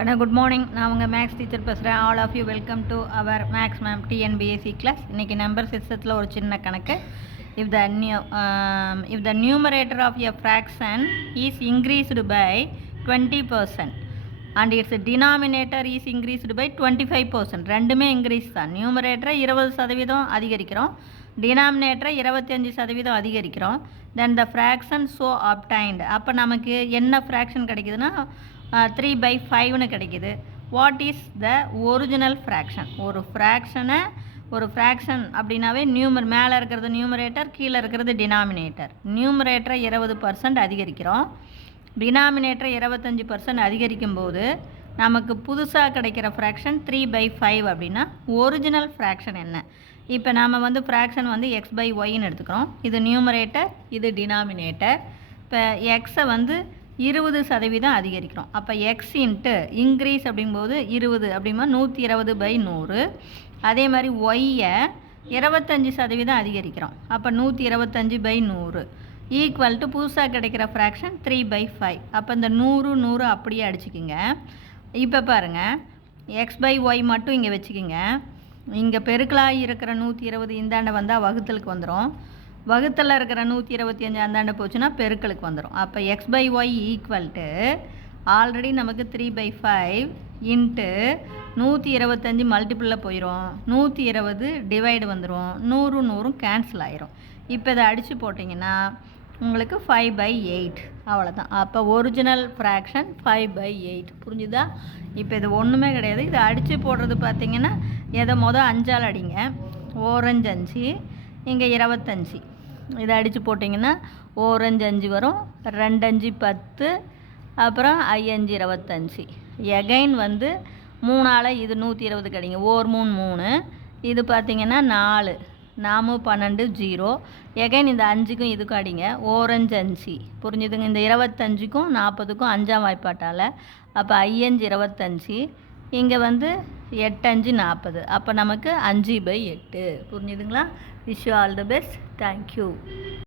Good morning. நான் உங்கள் maths teacher பேசுகிறேன். All of you welcome to our maths ma'am TNPSC class. இன்றைக்கி number சிஸ்டத்தில் ஒரு சின்ன கணக்கு. If the numerator of a fraction is increased by 20% and its denominator is increased by 25%. ரெண்டுமே increase தான். நியூமரேட்டரை 20% அதிகரிக்கிறோம், டினாமினேட்டரை 25% அதிகரிக்கிறோம். தென் த ஃப்ராக்ஷன் ஸோ அப்டைன்டு. அப்போ நமக்கு என்ன ஃப்ராக்ஷன் கிடைக்குதுன்னா 3/5ன்னு கிடைக்கிது. What is the original fraction? ஒரு ஃப்ராக்ஷன் அப்படின்னாவே மேலே இருக்கிறது நியூமரேட்டர், கீழே இருக்கிறது டினாமினேட்டர். நியூமரேட்டரை 20% அதிகரிக்கிறோம், டினாமினேட்டரை 25% அதிகரிக்கும் போது நமக்கு புதுசாக கிடைக்கிற ஃப்ராக்ஷன் 3/5 அப்படின்னா ஒரிஜினல் ஃப்ராக்ஷன் என்ன? இப்போ நாம் ஃப்ராக்ஷன் x/yன்னு எடுத்துக்கிறோம். இது நியூமரேட்டர், இது டினாமினேட்டர். இப்போ எக்ஸை 20% அதிகரிக்கிறோம். அப்போ எக்ஸ் இன்ட்டு இன்க்ரீஸ் அப்படிங்கும்போது 20 அப்படிங்கும்போது 120/100. அதே மாதிரி ஒய்யை 25% அதிகரிக்கிறோம். அப்போ 125/100 ஈக்குவல் டு புதுசாக கிடைக்கிற ஃப்ராக்ஷன் 3/5. அப்போ இந்த 100 அப்படியே அடிச்சுக்கிங்க. இப்போ பாருங்கள், x/y மட்டும் இங்கே வச்சுக்கிங்க. இங்கே பெருக்கலாக இருக்கிற 120 இந்தாண்ட வந்தால் வகுத்தலுக்கு வந்துடும். வகுத்தில் இருக்கிற 125 அந்தாண்ட போச்சுன்னா பெருக்கலுக்கு வந்துடும். அப்போ x/y ஈக்குவல் டு ஆல்ரெடி நமக்கு 3/5 இன்ட்டு 125 மல்டிப்பிளில் போயிடும், 120 டிவைடு வந்துடும், 100 கேன்சல் ஆயிரும். இப்போ இதை அடித்து போட்டிங்கன்னா உங்களுக்கு 5/8 அவ்வளோதான். அப்போ ஒரிஜினல் ஃப்ராக்ஷன் 5/8. புரிஞ்சுதா? இப்போ இது ஒன்றுமே கிடையாது. இது அடித்து போடுறது பார்த்திங்கன்னா எதை 5ஆல் அடிங்க. ஓரஞ்சு 5, இங்கே 25. இதை அடித்து போட்டிங்கன்னா ஓரஞ்சு 5 வரும், 2 5 10, அப்புறம் 5 25. எகைன் 3ஆல் இது 120 கிடைங்க. 3 3, இது பார்த்திங்கன்னா 4 4 12 0. எகைன் இந்த 5க்கும் இதுக்கும் அடிங்க. ஓரஞ்சு 5. புரிஞ்சுதுங்க? இந்த 25க்கும் 40க்கும் 5ஆம் வாய்ப்பாட்டால். அப்போ 5 25, இங்கே 8 5 40. அப்போ நமக்கு 5/8. புரிஞ்சுதுங்களா? Wish you all the best. Thank you.